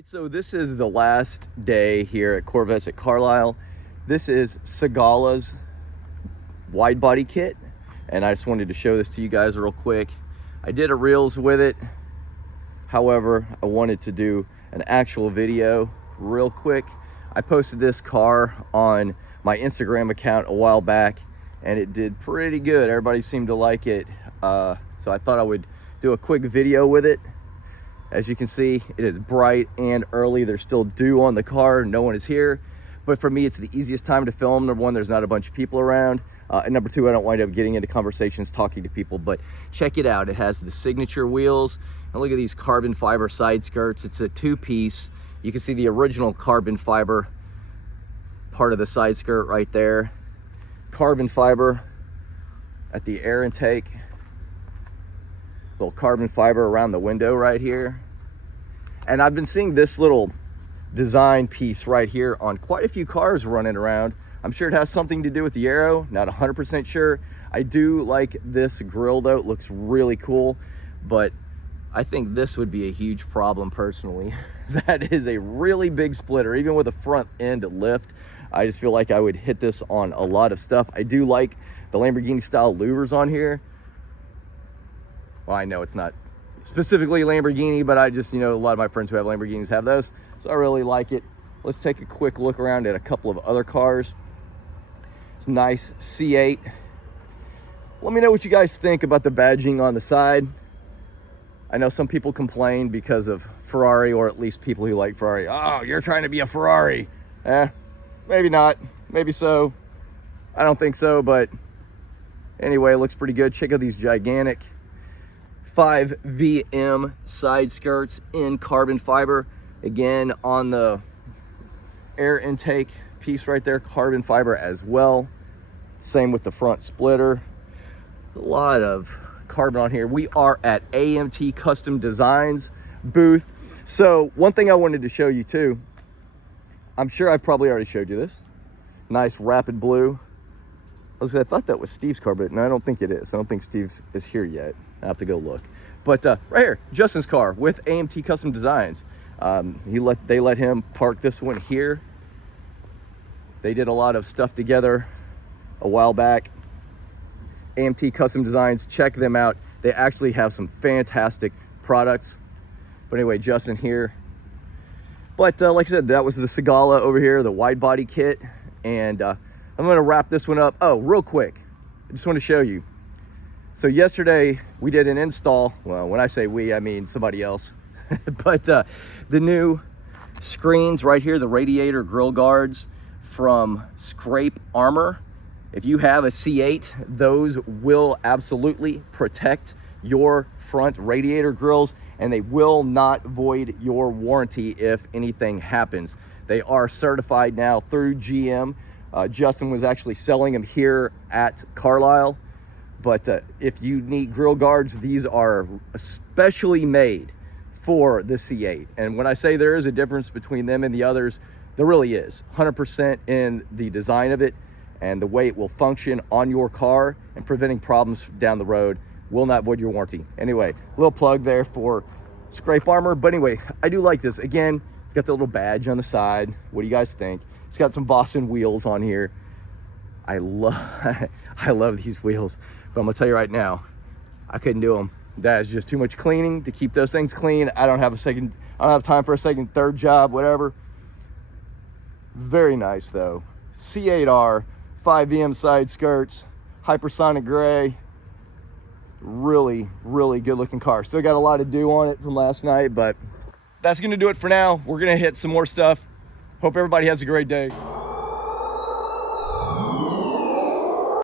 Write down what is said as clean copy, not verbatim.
right, so this is the last day here at Corvettes at Carlisle. This is Sigala's wide body kit, and I just wanted to show this to you guys real quick. I did a reels with it. However, I wanted to do an actual video real quick. I posted this car on my Instagram account a while back, and it did pretty good. Everybody seemed to like it, so I thought I would do a quick video with it. As you can see, it is bright and early. There's still dew on the car. No one is here. But for me, it's the easiest time to film. Number one, there's not a bunch of people around. And number two, I don't wind up getting into conversations talking to people. But check it out. It has the signature wheels. And look at these carbon fiber side skirts. It's a two-piece. You can see the original carbon fiber part of the side skirt right there. Carbon fiber at the air intake. Little carbon fiber around the window right here. And I've been seeing this little design piece right here on quite a few cars running around. I'm sure it has something to do with the aero, not 100% sure. I do like this grill though, it looks really cool, but I think this would be a huge problem personally. That is a really big splitter, even with a front end lift. I just feel like I would hit this on a lot of stuff. I do like the Lamborghini style louvers on here. Well, I know it's not specifically Lamborghini, but I just, a lot of my friends who have Lamborghinis have those, so I really like it. Let's take a quick look around at a couple of other cars. It's a nice C8. Let me know what you guys think about the badging on the side. I know some people complain because of Ferrari, or at least people who like Ferrari. Oh, you're trying to be a Ferrari. Maybe not, maybe so. I don't think so, but anyway, it looks pretty good. Check out these gigantic 5VM side skirts in carbon fiber. Again, on the air intake piece right there, carbon fiber as well. Same with the front splitter. A lot of carbon on here. We are at AMT Custom Designs booth. So one thing I wanted to show you too, I'm sure I've probably already showed you this. Nice rapid blue. I thought that was Steve's car, but no, I don't think it is. I don't think Steve is here yet. I have to go look. But right here, Justin's car with AMT Custom Designs. They let him park this one here. They did a lot of stuff together a while back. AMT Custom Designs, check them out. They actually have some fantastic products. But anyway, Justin here. But like I said, that was the Sigala over here, the wide body kit. And I'm gonna wrap this one up. Oh, real quick, I just want to show you. So yesterday we did an install. Well, when I say we, I mean somebody else. But the new screens right here, the radiator grill guards from Scrape Armor. If you have a C8, those will absolutely protect your front radiator grills, and they will not void your warranty if anything happens. They are certified now through GM. Justin was actually selling them here at Carlisle. But if you need grill guards, these are especially made for the C8. And when I say there is a difference between them and the others, there really is. 100% in the design of it and the way it will function on your car, and preventing problems down the road will not void your warranty. Anyway, little plug there for Scrape Armor. But anyway, I do like this. Again, it's got the little badge on the side. What do you guys think? It's got some Boston wheels on here. I love these wheels. But I'm gonna tell you right now, I couldn't do them. That is just too much cleaning to keep those things clean. I don't have time for a second, third job, whatever. Very nice though. C8R, 5VM side skirts, hypersonic gray. Really, really good looking car. Still got a lot to do on it from last night, but that's gonna do it for now. We're gonna hit some more stuff. Hope everybody has a great day.